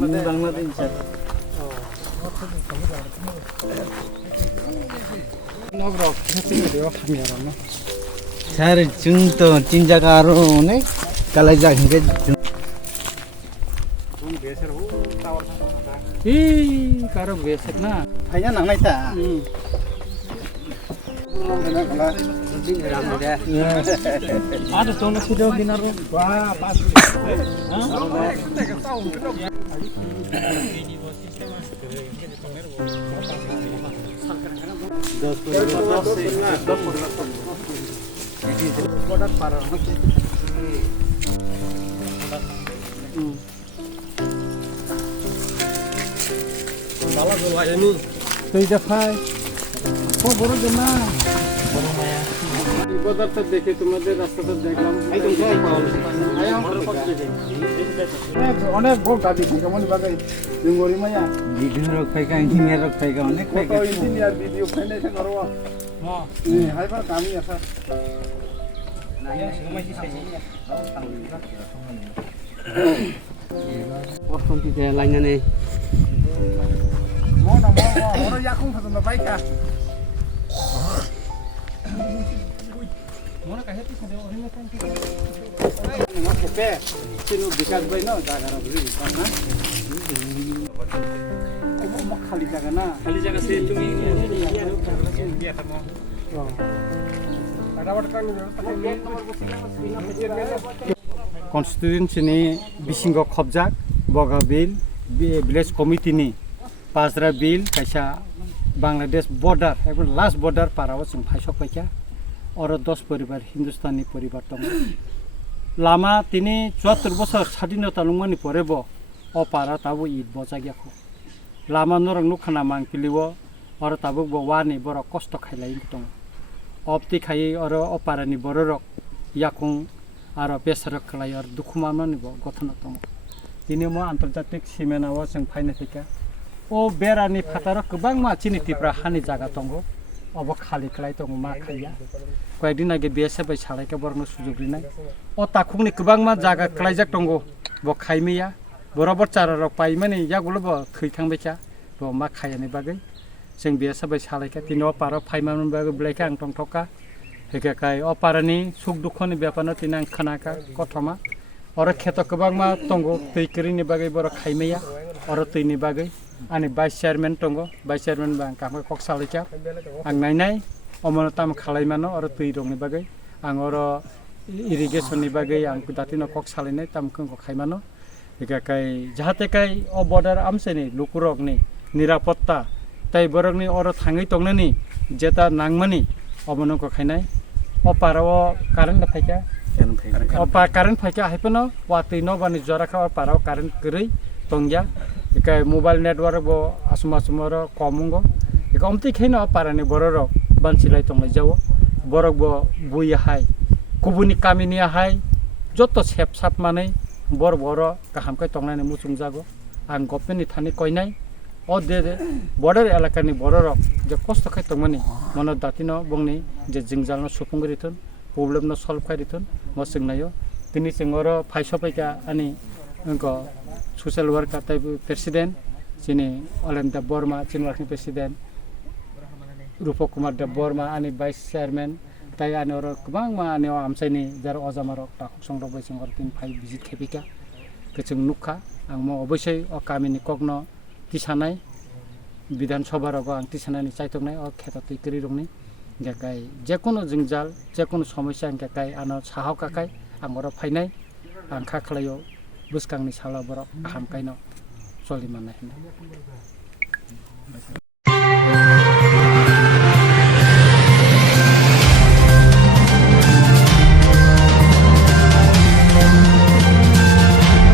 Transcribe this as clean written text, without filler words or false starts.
Bangladesh. Sir, chung to chinja karo ne kalai jangke. Ih, karo besek na. Hanya nang ta. Ada tolong sudah dinar. Wah, pas. Salah gua ini. Tidak fai. Kok baru jena? Ibadat দেখে তোমাদের রাস্তাটা দেখলাম অনেক ভোগ গাড়ি কেমন বাগাই জঙ্গলি মায়া video rock ফাইকা engineer rock ফাইকা অনেক ফাইকা engineer video ফাইনাই থাক আরো হ্যাঁ হাইবা কামি আছে অর্থনীতিতে লাইনানে মন মন ইয়াকুম ফাজন বাইকা মনে কাহে কি সাদে ওহিনা কাম কি না খেপে চিনো বিকাশ ভাই না জায়গা বুঝি না ও খালি জায়গা না খালি জায়গা সে তুমি বিয়া থামো कन्स्टिट्युन्सीनि बिसिंग' खबजाक बगा बिल विलेज कमिटिनि पाजरा बिल कायसा बांलादेश बर्डार एकदम लास्ट बर्डार पाराव जों फायसकबायखा और 10 परिबार हिन्दुस्तानी परिबार दं लामा तिनि 74 बছর স্বাধীনতা লংমাनि পরেব अ पारा ताबो ईद बजागियाखौ लामा नरं नुखाना मांपिलिव और ताबो वानि बर कष्ट खायलाय दं अपति खायै और अ पारानि बररक याकुं आरो बेसरक खालाय और दुखुमाननिबो गथना दं दिनै म आन्तर्जातिक सिमेनाव जों फायनो फैका ओ बेरानि फाटार गोबां मानसिनिफ्रा हानि जागा दं अब खालि खालाय दं मा खाया कयदिन आगे बेसेबाय सालायका बरनो सुजुग दिनाय अ ताखुंनि गोबां मा जागा खालायजाक दं बो खायमिया बराबर चारारक पाइमानि यागुलबो थैथांबायका बो मा खायानि बागै जों बेसेबाय सालायका दिनै अ पारा फाइमामन बागै ब्लायका आं टंटका हेकाय अ पारानि सुख दुखनि बेपानो तिना आं खोनाका कथमा और खेत गोबां मा दं दैकरिनि बागै बर खायमिया और दैनि बागै आंनि भाइस चेयारमेन दं भाइस चेयारमेन बा कामखौ कक सालायका आं नायनाय अमनताम खालायमानो और दै दंनि बागै आं और इरिगेशननि बागै आं दातिनो कक सालायनाय तामखौ खायमानो हेकाय जाहाते काय अ बर्डार आमसेनि लुकुरकनि निरापत्ता ताइ बरकनि और थाङै दंनि जेता नांमानि अमनखौ खायनाय अ पाराव कारेन्ट फायका अ कारेन्ट फायका हायपनो वातै नबानि जराखा पाराव कारेन्ट गरै दंया एकाय मोबाइल नेटवर्क बो आसुमासुमर कमुंगो एका अमति खैनो पारानि बररक बानसिलाय तंलाय जावो बरक बो बुय हाय गुबुनि कामिनि हाय जत सेप साप मानै बर गाहामखै तंनानै मुचुं जागो आं गभर्नमेन्टनि थानि कयनाय अ दे बर्डार एलाकानि बररक जे कष्ट खै तंमानि मन दातिनो बंनि जे जिंजालनो सुफुंगरिथन प्रब्लेमनो सल्व खायरिथन म सोंनायो दिनै जोंर फायसफैका आनि अंको सोशल वर्कर टाइप प्रेसिडेंट जिनि अलेमदा बर्मा चिनवारनि प्रेसिडेंट रूपक कुमार देव बर्मा आनि भाइस चेयारमेन ताइ आनि और गोबां मा आनि आमसाइनि जार अजामारक ताखुक संरबाय जों और तिन फाइ भिजिट खेबिका जों नुखा आं म अबयसै अ कामिनि कग्न तिसानाय विधान सभारक आं तिसानायनि चाइतकनाय अ खेत तैकरि रंनि गाय जेकुनु जिंजाल जेकुनु समस्या गाय आनो साहावकाकाय आं और फायनाय आं खाखलायो बुसकांनि साला बरक हामकायनो सलिमानाय